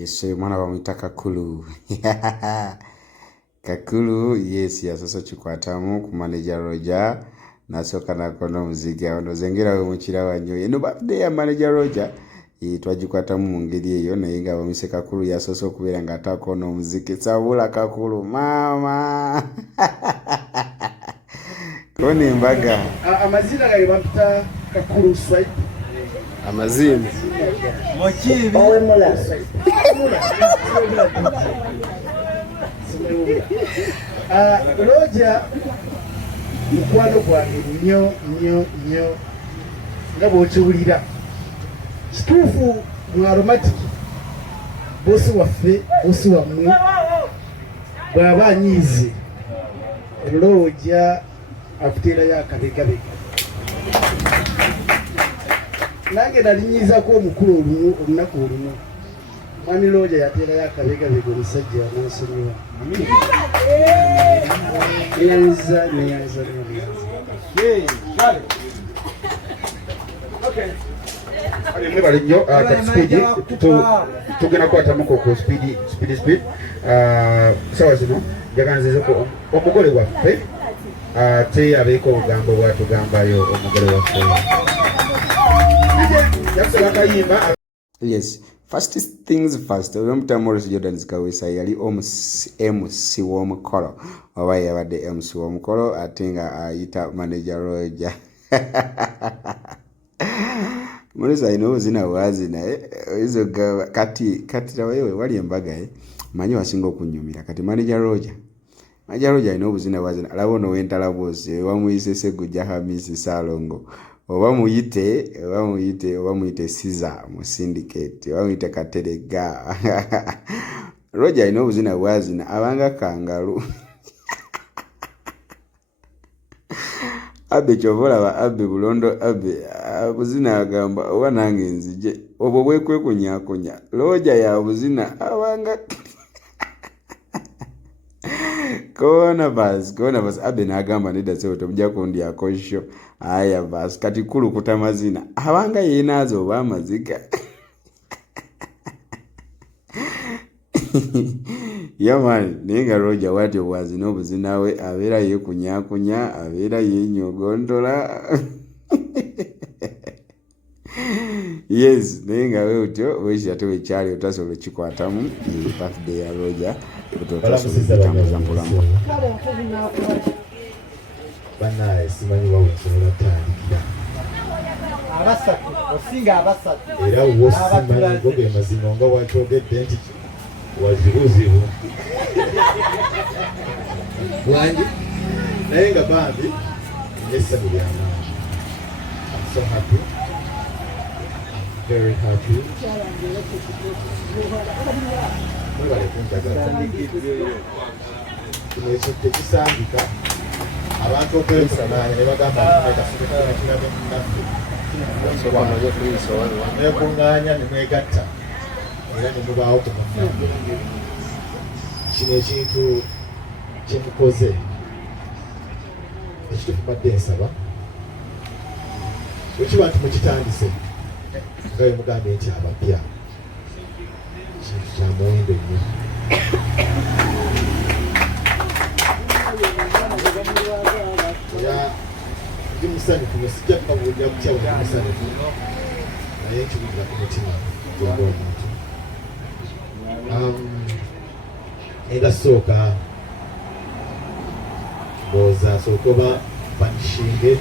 Yes, mwana bamwita Kakulu. Kakulu, yes, yasoso chikwatamu ku manager Roger. Nasoka nakono muziki ono zengera we mukira wanyo. Eno birthday ya manager Roger. Twagikwatamu mu ngeri eyo naye nga bamise Kakulu yasoso okubeera nga atakono muziki. Sabula Kakulu mama. Kone mbaga. Amazina gali bapita Kakulu Swai. Amazina. Mochibi. Owe mola. Roger mukwano gwange nnyo nga bw'okiwulira kituufu mu aromatic bosi waffe bosi wammwe bw'aba anyiize Roger akuteerayo akabegabega nange nalinyiizako omukulu olunaku olumu mwami Roger yateerayo akabegabega omusajja wanansonyiwa neyanza mwebale nnyo katispeedi tugenda kukwatamuko ku speed sawa zino njaganzizeko omugole waffe ate abeeko obugambo bwatugambayo omugole waffe yakusaba akayimba. Yes, first things first. Omutamu Jonan zikawisa yali MC w'omukolo oba yabadde MC w'omukolo ate nga ayita manager Roger. Mulisa alina obuzina bwazina izo kati tawewe wali embaga manyi wasinga okunyumira kati manager Roger alina obuzina bwazina alaba ono w'entala bwose wamuyise Segujja Hamisi Salongo oba muyite Siza mu syndicate oba muyite Katerega. Roger alina obuzina bwazina abanga kangalu. Abe chovola abe bulondo abe buzina agamba oba nange nzije obwo bwekwekunya Roger ya buzina abanga kona bas abe nagamba nida sewe tobujja kundi akosho aya bas kati kulu kutamazina abanga yenazo oba amazika. Yamani nenga Roger wati obwazi n'obuzina we abeera yekunyakunya abeera yenyogondola. Yes, nenga we utyo wesha tewe kyali otasobola kikwatamu birthday ya Roger otasobola kutambuza mpolampola. Banaye simanyi wawesobola tandikira abasatu osinga abasatu era wosimanyi goge mazima nga wakyogedde nti wazibuzibu wangi naye nga bambi nessanyu lyamaanyi. I'm so happy. I'm very happy. Mwebale kunjagala kino ekyo tekisangika abantu okwesamanya ne bagamba nekirabe munaffe nekuŋŋaanya ne mwegatta era ne mubaawo ku munaffe. Kino ekintu kyemukoze ekituufu badde nsaba wekiba nti mukitandise nga bwe mugambe nti abapya kintu kya muwendo nnyo. Era ndi musanyufu sijja kubabuulira kutya bwe musanyufu naye nkiwulira ku mutima gwonga omuntu. Endasooka ndowooza asooka oba banishinge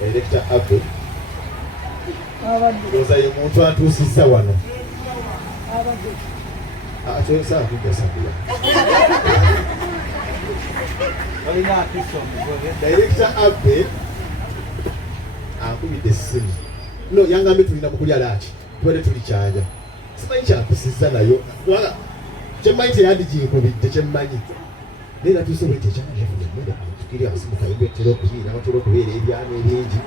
Director Abe ndowooza ye muntu antuusizza wano kyosaa kujjasabula Director Abe ankubidde essimu no yangambe tulina mukulya laaki tubadde tuli kyanja simanyi kyantusizza nayo wala kyemmanyi teyandiginkubidde kyemmanyi naye natuuse bwete ekyanjafuna tukiri asimu kayimbe tera okubiira batera okubeera ebyama ebingi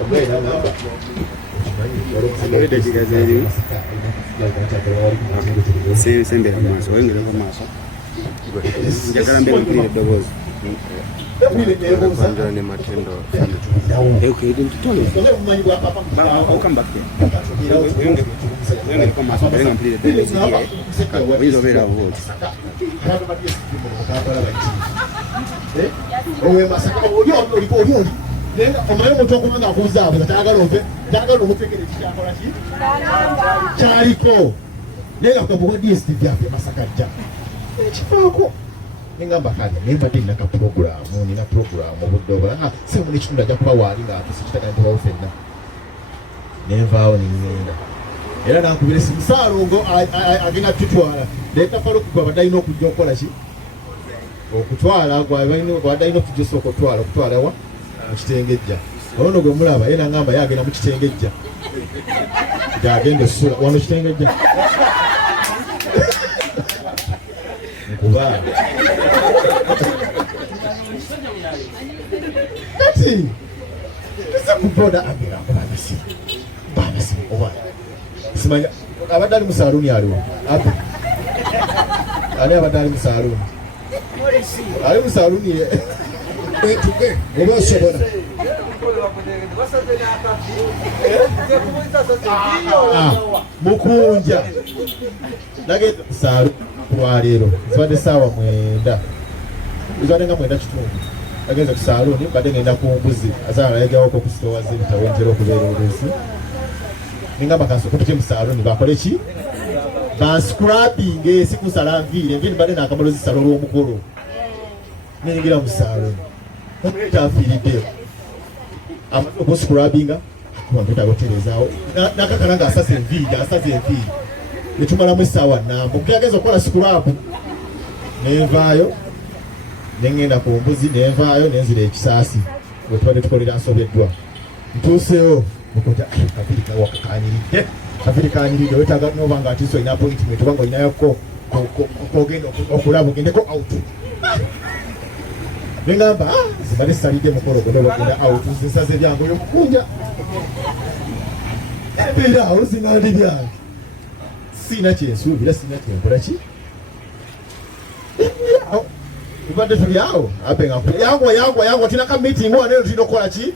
omwene namba sembera mu maaso wengereko maaso njagala mbeera mpulira eddoboozi Kwanjala ne matendo Okay, then totally. I'll come back here. Ningamba kale nembadde nina programu obudde semu n'ekitundu ajja kuba waali ng'atusikitaka nti wawo fenna nenvaawo ningenda era nankubira esimu Saalongo agenda tutwala leeta Faluku abadde alina okujja okukola ki okutwala abadde alina okujja osooka okutwala wa mu kitengejja ono gwe mulaba ye nangamba ye agenda mu kitengejja gyagenda essula wano kitengejja nkuba kati ese kuboda ambira bamasi oba simanya abadde ali mu saaluuni aliwo ani abadde ali mu saaluuni oba osobola mukunja nagenda mu saaluuni lwaleero zibadde essaawa 9 zibadde nga 9 kitundu agenze ku saaluuni badde ngenda ku mbuzi azaala yagawoko ku sitowa z'ebitabo ntera okubeera oluusi ningamba kansooke tuke mu saaluuni bakole ki banscrabinge si kusala nviiri enviiri badde naakamalo zisala olw'omukolo ningira mu saaluuni tafiiriddeyo amaze okunscrabinga akubangetaaga oterezaawo nakakala ng'asasa enviiri netumalamu essaawa nnamba okuyageza okukola sikulapu nenvaayo nengenda ku mbuzi nenvaayo nenzira ekisaasi wetubadde tukolera nsobeddwa ntuuseewo okuta kafiri kanyiridde wetaaga noba nga atiiso olina appointment oba nga olinayoko ogenda okulaba ogendeko out nengamba zibadde salidde mukolo gwe bagenda out nsaze byange oyo kukunja embeera awo zingandi byange sina kyensuubira sina kyenkola ki tubadde tuli awo yangwa tinaka meeting waneero tulina okukola ki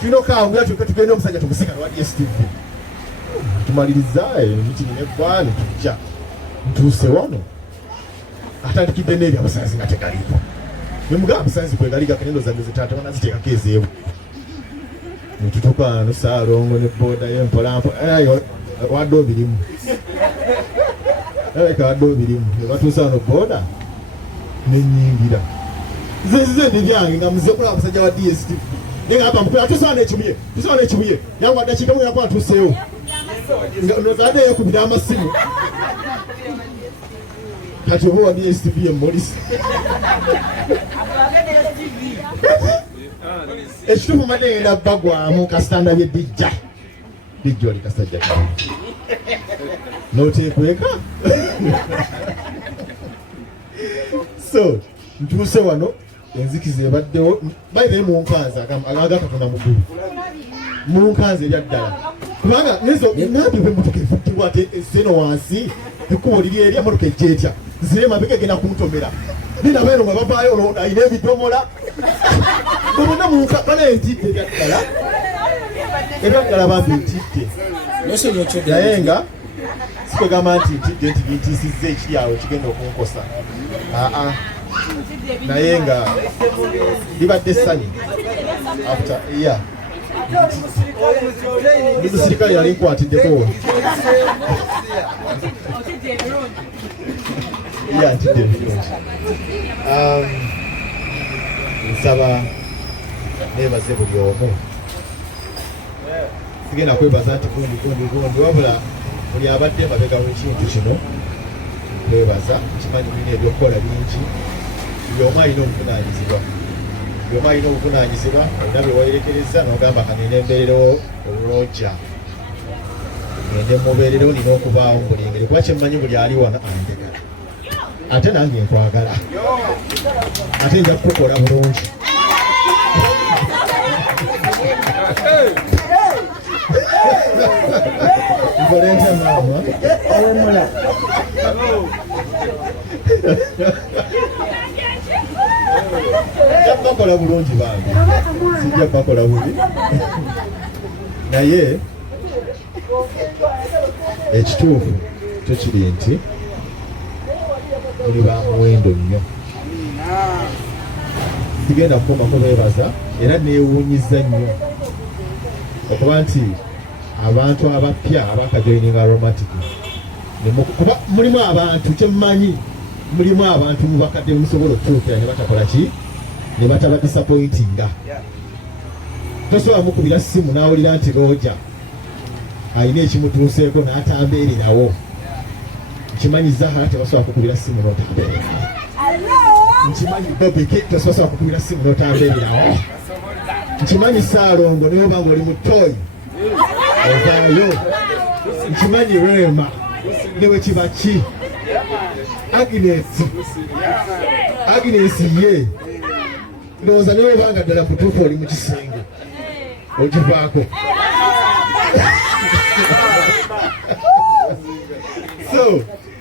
tulina okawungira tugenda omusajja tumusika lwa DSTV tumaliriza meeting neggwa netujja ntuuse wano atandikidde n'eri abasanzi nga tegaliiko nemugaba abasanzi kwegaliga kanendo zange zitaata banaziteekako ezeebu netutuka wano Saalongo ne booda yempolampo wadde obirimu wadde obirimu nebatuusa wano booda nenyingira zezizende byange nga muze kulaba musajja wa DSTV nengamba mukula tusaana ekibuye yangu addakiika mu yakola tuuseewo nozadde yekubira amasimu kati oba wa DSTV emmolisi ekitufu madde ngenda bagwamu kasitanda bye bijja oli kasajja kange noteekweka so ntuuse wano enzikiza ebaddewo bayibe munkanza agatatona mugulu munkanza ebyaddala kubanga nambi bwemotoka evuddibwa ate ezeno wansi ekkubo liri eri emotoka ejja etya zire mabega egenda kumutomera ninabeeno nga bavaayo ayina ebidomola gobona bana entidde ebyaddala bambi entidde naye nga sikwegamba nti ntidde nti bintiisizza ekiri awo ekigenda okunkosa naye nga libadde essanyu after omusirikale yali nkwatiddeko ntidde ebirungi nsaba neebaze buli omu sigenda kwebaza nti gundi wabula buli abadde mabega w'ekintu kino kwebaza kimanyi mulina ebyokukola bingi buli omu alina obuvunaanyizibwa olina bye wayerekereza n'ogamba kanina embeererewo olwoja ngende mubeererewo nina okubaawo mbulingeri kuba kyemmanyi buli ali wano anjagala ate nange nkwagala ate nja kukukola bulungi nkolente maama awemula nja bakola bulungi bange sijja bakola bubi naye ekituufu kyo kiri nti muli ba muwendo nnyo sigenda kukoma kubeebaza era neewuunyiza nnyo okuba nti abantu abapya abakajoininga aromatic kuba mulimu abantu kyemmanyi mulimu abantu mubakadde musobola okutuukira ne batakola ki ne bataba disappointinga tosobola mukubira ssimu n'awulira nti Roja alina ekimutuuseeko n'atambeererawo nkimanyi Zahara tebasobola kukubira ssimu n'otambeerera nkimanyi Bobeke tosobola kukubira ssimu n'otambeererawo nkimanyi Saalongo naye obanga oli mu ttooyi ovaayo nkimanyi Rema newe kiba ki Agnes ye ndowooza naye obanga ddala mutuufu oli mu kisenge okivaako so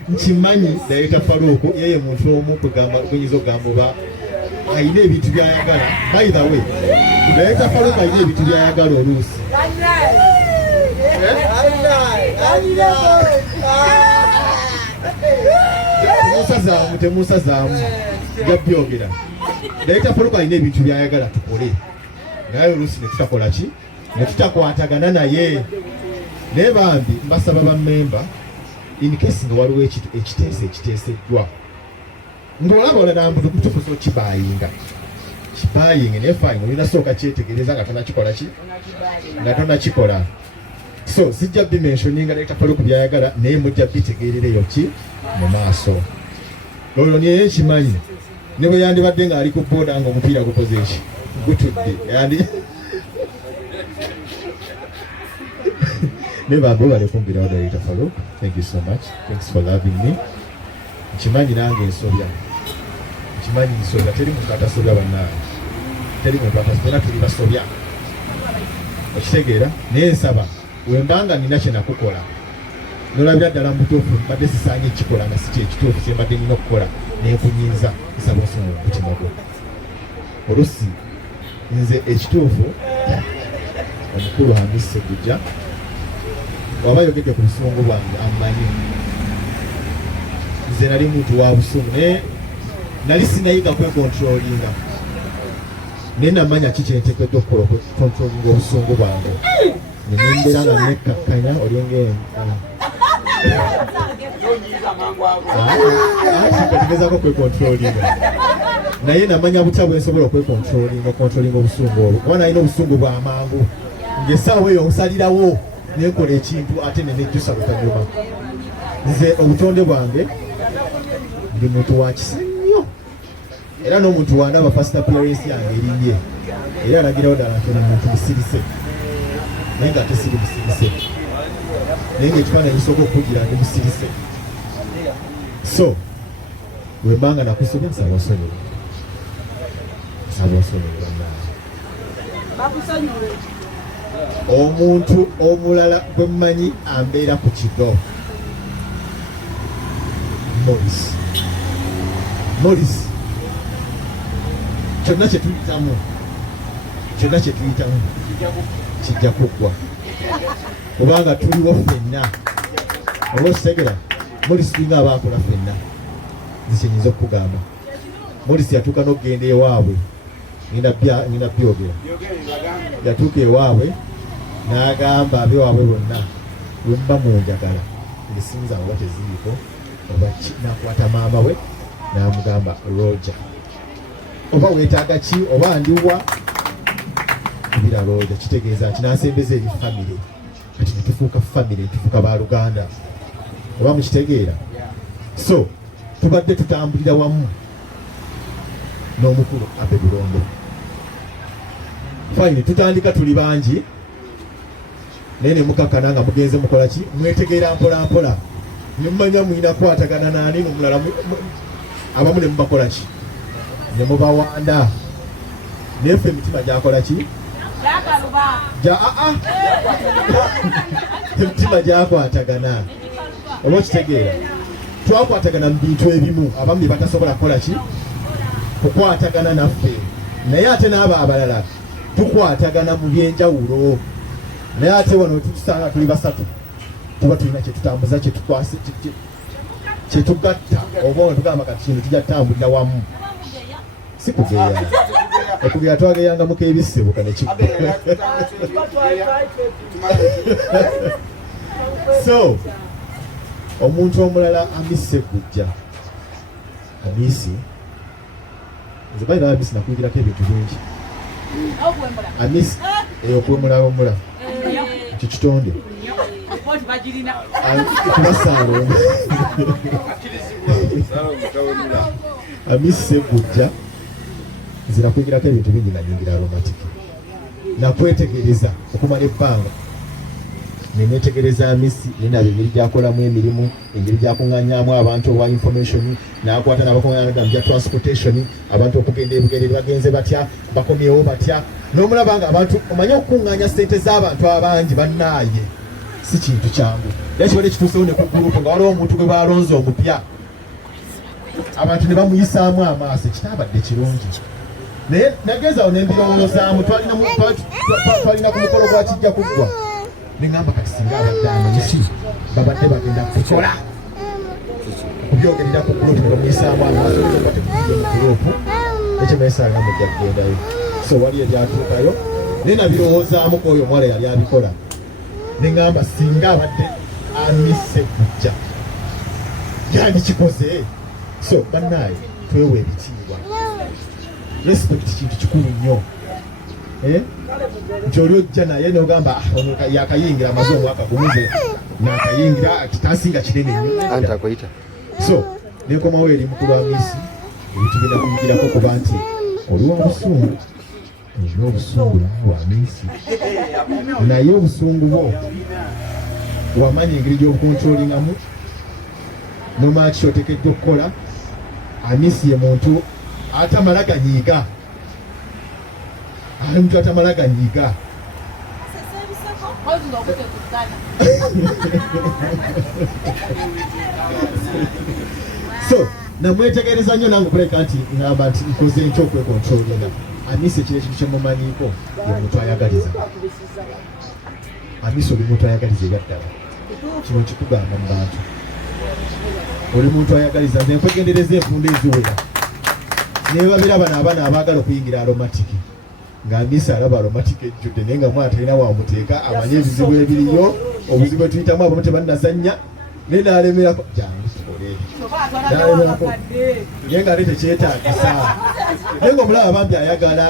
nkimanyi Dayita Faruku yeye muntu omu kuyinza okugamba oba alina ebintu byayagala. By the way, Dayita Faruku alina ebintu byayagala oluusi temusazaamu nja byogera. Dayita Faruku alina ebintu byayagala tukole naye oluusi netutakola ki netutakwatagana naye naye bambi mbasaba bammemba in case nga waliwo ekiteeseddwa ng'olaba olala mutufuza okibayinga kibayinga naye fine olina sooka kyetegereza nga tonakikola ki nga tonakikola. So sijja bimensioninga Dayita Faruku byayagala naye mujja bitegeerereyo ki mu maaso. Olwo niye nkimanyi ne bwe yandibadde ng'ali ku booda ng'omupiira gukoze eki gutudde yandi ne bambi obale kumbirawo Dayita Faruku. Thank you so much. Thanks for loving me. Nkimanyi nange nsobya nkimanyi nsobya teri muntu atasobya bannange teri muntu atasobya tuli basobya okitegeera naye nsaba wembanga nina kye nakukola nolabira ddala mutuufu mbadde sisaanye ekikola nga si kyekituufu kye mbadde nina okukola nenkunyinza nsaba osungu mu mutima gwo olusi nze ekituufu omukulu Hamisi Gujja waba yogedde ku busungu bwange amanyi nze nali muntu wa busungu naye nali sinayiga kwekontrolinga naye namanya ki kyenteekeddwa okukola okwkontrolinga obusungu bwange nembeera nga nekkakkanya olinga ngezaako kwekontrolinga naye namanya butya bwensobola okwekontrolinga obusungu obwo kuba nalina obusungu bwamangu ngaessaawa eyo obusalirawo nenkola ekintu ate nenejjusa butanyuma. Nze obutonde bwange ndi muntu wa kisa nnyo era n'omuntu wandaba first appearance yange erinye era alagirawo ddala nti ono muntu musirise naye nga ate siri musirise naye ngaekifaananyi gisooka okukugira ndi musirise. So wembanga nakusobya nsaba osonyiwe bannange omuntu omulala gwe mmanyi ambeera ku kigo Morris kyonna kye tuyitamu kijja kuggwa kubanga tuliwo ffenna oba okitegera Morris tulinga abaakola ffenna zikyenyinza okukugamba Morris yatuuka n'okugenda ewaabwe ngenda byogera yatuuka ewaabwe n'agamba abewaabwe bonna bwemuba munjagala esinza oba teziriiko oba nakwata maama we n'amugamba Roja oba weetaaga ki oba ndiwa kubira Roja kitegeeza nti nansembeza eri famire kati netufuuka famire tufuuka baluganda oba mukitegeera. So tubadde tutambulira wamu n'omukulu Abe Bulondo fine tutandika tuli bangi naye ne mukakkana nga mugenze mukola ki mwetegeera mpola mpola nemumanya mwina kwatagana nani nomulala abamu ne mubakola ki ne mubawanda naye ffe emitima gyakola ki emitima gyakwatagana oba okitegeera twakwatagana mu bintu ebimu abamu bye batasobola kukola ki kukwatagana naffe naye ate n'abo abalala tukwatagana mu byenjawulo, naye ate wano wetutusanga tuli basatu tuba tulina kyetutambuza kyetukwasi kyetugatta oba ono tugamba kati kino tujja tutambulira wamu si kugeya okugeya twageyangamu k'ebisibuka ne kigwa so omuntu omulala amisse gujja amisi nze balina amisi nakuyigirako ebintu bingi amisi okwemulaomula ekyo kitonde kubasaalo amisi gujja nze nakuyigirako ebintu bingi nanyingira aromatic nakwetegereza okumala ebbanga nenetegereza amisi nenaba engeri gyakolamu emirimu engeri gyakuŋŋanyamu abantu owa information nakwata nabakuŋŋanya gya transportation abantu okugenda ebugere bagenze batya bakomyewo batya n'omulaba nga abantu omanye okukuŋŋanya ssente z'abantu abangi bannaaye si kintu kyangu era kibadde kituusewo ne ku gurupu nga waliwo omuntu gwe balonze omupya abantu ne bamuyisaamu amaaso ekitaabadde kirungi naye nagezawo nembirowoozaamu twalina ku mukolo gwa kijja kuggwa neŋŋamba kati singa abadde amanyisi babadde bagenda kukola okubyogerera ku gurupu ne bamuyisaamu amaaso batekuzidde mu gurupu ekyemayesanga mujja kugendayo so wali ebyatuukayo naye nabirowoozaamu kwoyo omuwala yali abikola neŋŋamba singa abadde amise kujja yandikikoze so bannaaye twewe ebitiibwa respect kintu kikulu nnyo nti oli ojja naye nogamba ono yakayingira amaze omwaka gumize nakayingira kitasinga kinene nnyo so nekomawo eri mukulu wa misi ebitugenda kuyigirako kuba nti oli wa busungu olina obusungu wa misi naye obusungu bwo wamanya engeri gy'obukontrolingamu nomaki kyotekedde okukola amisi ye muntu atamala ganyiiga omuntu atamala ganyiiga so namwetegereza nnyo nange okuleka nti ngamba nti nkoze nkyo okwekontrolinga amisi ekiro ekintu kyemumanyiiko ye muntu ayagaliza amisi oli muntu ayagaliza ebyaddala kino kikugamba mu bantu oli muntu ayagaliza nze nkwegendereza enfunda eziwera naye babeera bano abaana abaagala okuyingira aromatiki nga amisi alaba aromatiki ejjudde naye nga mwana talina wamuteeka amanye ebizibu ebiriyo obuzibu etuyitamu abamu tebannazannya naye naalemerako jangu nalemerako naye nga ate tekyetaagisa naye nga omulaba bambi ayagala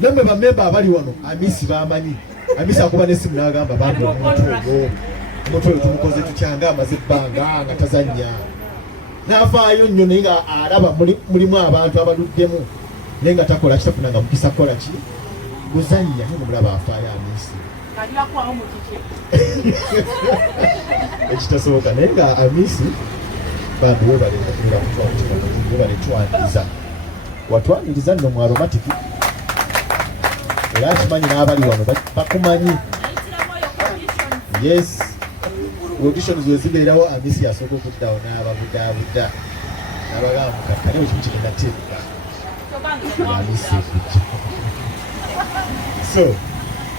nammwe bamemba abali wano amisi bamanyi amisi akuba n'essimu n'agamba bambi omuntu oyo tumukoze tutyanga amaze ebbanga nga tazannya n'afaayo nnyo naye nga alaba mulimu abantu abaluddemu naye nga takola kitafunanga mukisa kukola ki guzannya naye omulaba afaayo amisi ekitasoboka naye nga amisi bambi webale twaniriza watwaniriza nno mu aromatiki era akimanyi n'abali wano bakumanyi yes audition zibeerawo amisi yasooka okuddawo n'ababudaabuda n'abagamba kakkale ekimu kigenda teeka amisi ekujja so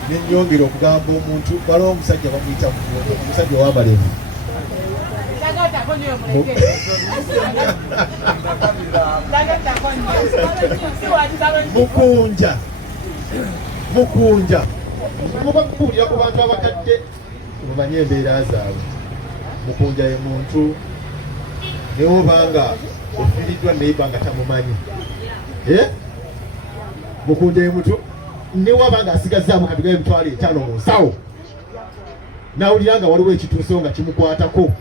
nenyongera okugamba omuntu waliwo omusajja bamuyita omusajja ow'amalevu mukunja muba kubuulira ku bantu abakadde mumanye embeera zaabwe mukunja ye muntu naye obanga ofiiriddwa neiba nga tamumanyi mukunja ye muntu newaba nga asigazaamu kabigayo emitwalo 5 mu nsawo nawulira nga waliwo ekituusewo nga kimukwatako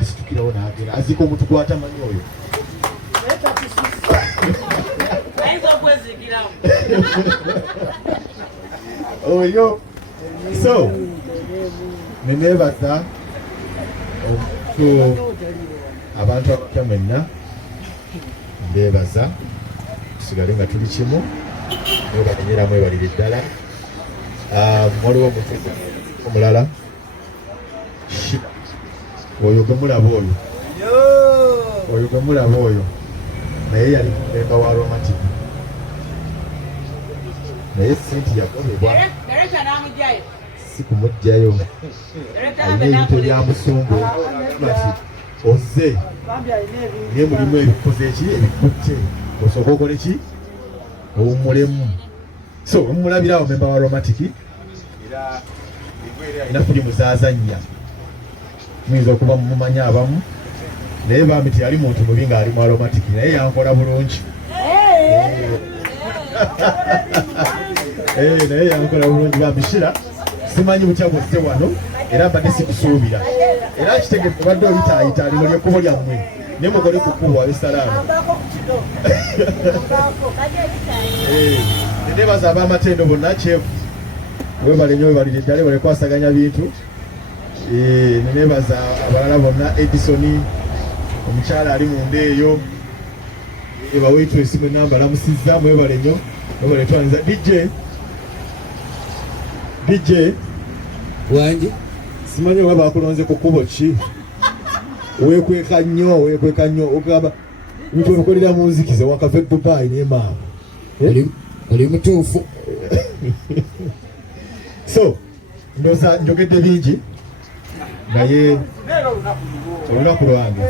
asitukirawo n'agera aziika omuntu gwatamanyi oyo oyo so neneebaza abantu abapya mwenna mbeebaza tusigale nga tuli kimu banyeramu ebalire ddala waliwo omutuku omulala oyo gemulaba oyo naye yali memba wa aromatic naye Cynthia yagobebwa si kumugjayo alina ebintu ebyamusumbu ati ozze naye mulimu ebikoze eki ebikutte osooka okole ki owummulemu so omulabirawo memba wa Aromatic era ina firimu zaazannya muyinza okuba mumanya abamu naye bambi teyali muntu mubi ng'ali mu Aromatic naye yankola bulungi naye yankola bulungi bambishira simanyi butya bwozze wano era mbadde sikusuubira era kitegefu obadde olitaayita lino lyekkubo lyammwe naye mugole ku kkubo abesalaano nenebaza ab'amatendo bonna kyevu webale nnyo webalire ddala balekwasaganya bintu nenebaza abalala bonna Edison omukyala ali munda eyo ebaweitwa esimu enamba lamusizza mwebale nnyo webale twaniza DJ wange simanyi oba bakulonze ku kkubo ki weekweka nnyo ogamba bintu ebikolera mu nzikiza wakava Dubai naye maama oli mutuufu so ndoza njogedde bingi naye olunaku lwange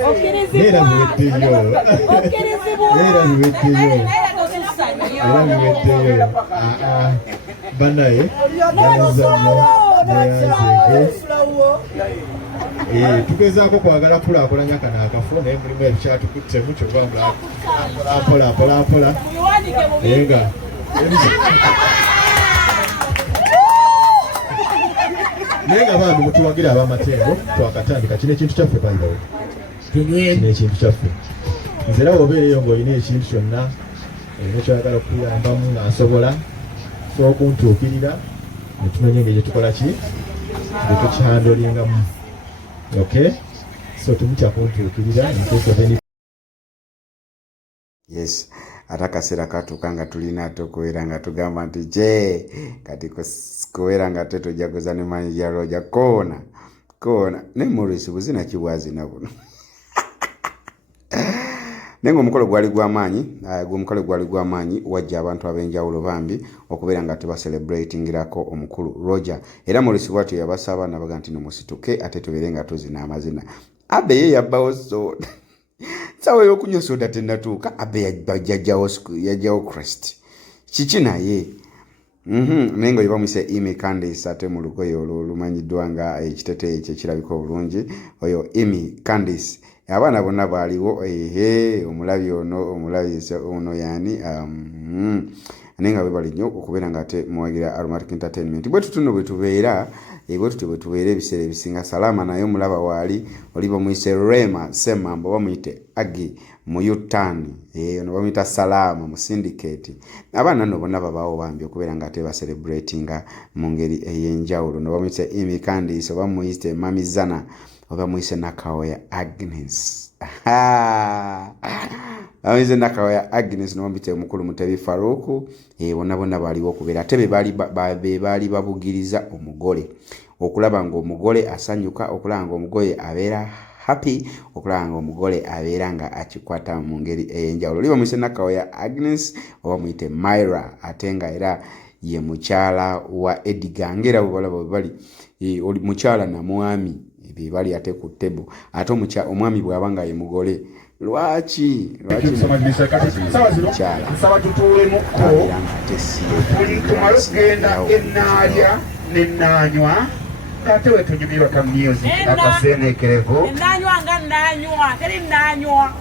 era biweddeyo banaye tugezaako kwagala kulaakulanya kano akafo naye mulimu ebikyatukuttemu kyova mpola naye nga naye nga bambi mutuwagira ab'amatendo twakatandika kino ekintu kyaffe bayibawo kino ekintu kyaffe nze era obeereyo ng'olina ekintu kyonna erina kyoyagala okuyambamu nga nsobola so okuntuukirira netumanye engeri gyetukola ki gyetukihandolingamu okay so tumutya kuntuukirira yes ate akaseera katuuka nga tulina ate okubeera nga tugamba nti je kati kubeera nga ate tojaguza ne manager Roger koona naye Morris buzina kibwazina buno naye ng'omukolo gwali gw'amaanyi wajja abantu ab'enjawulo bambi okubeera nga tebacelebratingirako omukulu Roger era Morris bwatyo yabasaba nabaga nti nomusituke ate tubeere nga tuzina amazina abe ye yabbawo soda sawa y'okunywa soda tennatuuka abe yajjawo Christ kiki naye naye nga yebamwise Amy Candice ate mu lugoye olwo lumanyiddwa nga ekiteteeyi ekyo ekirabika obulungi oyo Amy Candice abaana bonna baaliwo omulabi ono yani naye nga bwebali nnyo okubeera nga ate muwagira Aromatic Entertainment bwe tutuno bwe tubeera bwe tubeera ebiseera ebisinga salama naye omulaba waali oli bamuyise Rema Semambo bamuyite Agi mu Yutani ono bamuyita Salama mu Syndicate abaana nno bonna babaawo bambi okubeera nga ate bacelebratinga mu ngeri ey'enjawulo no bamuyise Amy Candice oba muyise Mami Zana oba muyise Nakaoya Agnes bamuyise Nakaoya Agnes no bamuyite omukulu Mutebi Faruku bonna baaliwo okubeera ate be baali babugiriza omugole okulaba ng'omugole asanyuka okulaba ng'omugole abeera happy okulaba ng'omugole abeera nga akikwata mu ngeri ey'enjawulo oli bamuyise Nakaoya Agnes oba muyite Myra ate nga era ye mukyala wa Edgar ngera bwe bali oli mukyala na mwami bali ate ku table ate omwami bw'abanga ye mugole lwaki nsaba tutuulemuko buli tumala okugenda ennaalya n'ennaanywa ate we tunyumirwa ka music akaseeneekerevu ennaanywa nga nnaanywa teri nnaanywa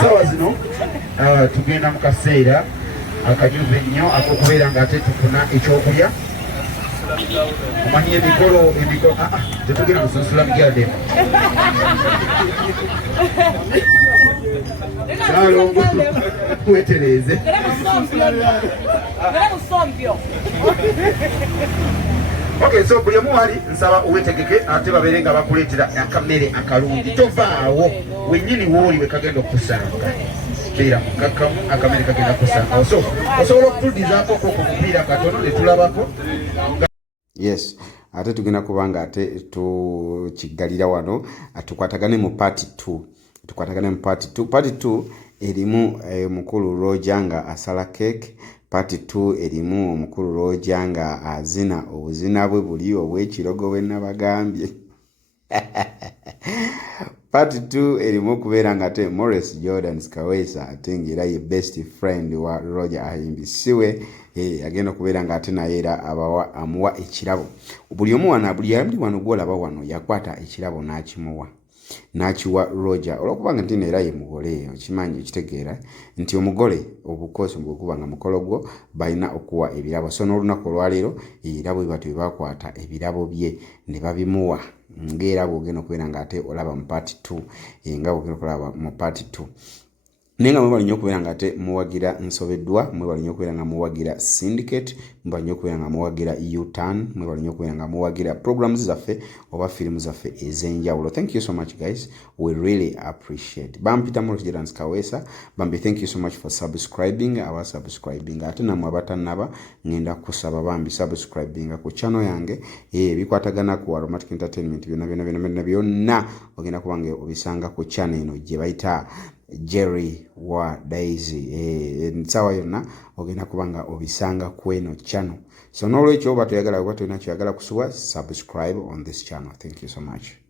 sawa zino tugenda mu kaseera akanyuvu ennyo ak'okubeera nga ate tufuna ekyokulya omanyi emikolo tetugenda kusunsula mugyadde kyalongo wetereeze okay so buli omu wali nsaba owetegeke ate babeere nga bakuleetera akamere akalungi tovaawo wennyini wooli we kagenda okusanga beera mukakkamu akamere kagenda kusanga osobola okutulizaako ku mupiira katono ne tulabako yes ate tugenda kubanga ate tukigalira wano tukwatagane mu part 2 part 2 erimu mukulu Roja nga asala cake. Part 2 erimu omukulu Roja nga azina obuzina bwe buli obw'ekirogo bwe nabagambye. Part 2 erimu kubeera nga ate Morris Jordan Kawesa ate ng'era ye best friend wa Roger ayimbisiwe agenda okubeera nga ate naye era amuwa ekirabo. Buli omu wano buli yali wano gwolaba wano yakwata ekirabo n'akiwa Roger olwokubanga nti era ye mugole okimanyi okitegeera nti omugole obukozi bwekuba nga mukolo gwo balina okuwa ebirabo. So n'olunaku olwaleero era bwe batyo bakwata ebirabo bye ne babimuwa ng'era bw'ogenda okubeera nga ate olaba mu part 2 nga bw'ogenda okulaba mu part 2. Nenga mwebali nnyo okubeera nga ate muwagira Nsobeddwa, mwebali nnyo okubeera nga muwagira Syndicate, mwebali nnyo okubeera nga muwagira U-Turn, mwebali nnyo okubeera nga muwagira programs zaffe oba firimu zaffe ez'enjawulo. Thank you so much guys, we really appreciate. Bampita Morris Jordan Kawesa, Bambi, thank you so much for subscribing, ate namwe abatannaba ngenda kusaba Bambi subscribing ku channel yange bikwatagana ku Aromatic Entertainment byonna ogenda kubanga obisanga ku channel eno gye bayita Jerry wa Daisy nsawa yonna ogenda kubanga obisanga kweno channel. So n'olwekyo oba toyagala kusuwa, subscribe on this channel. Thank you so much.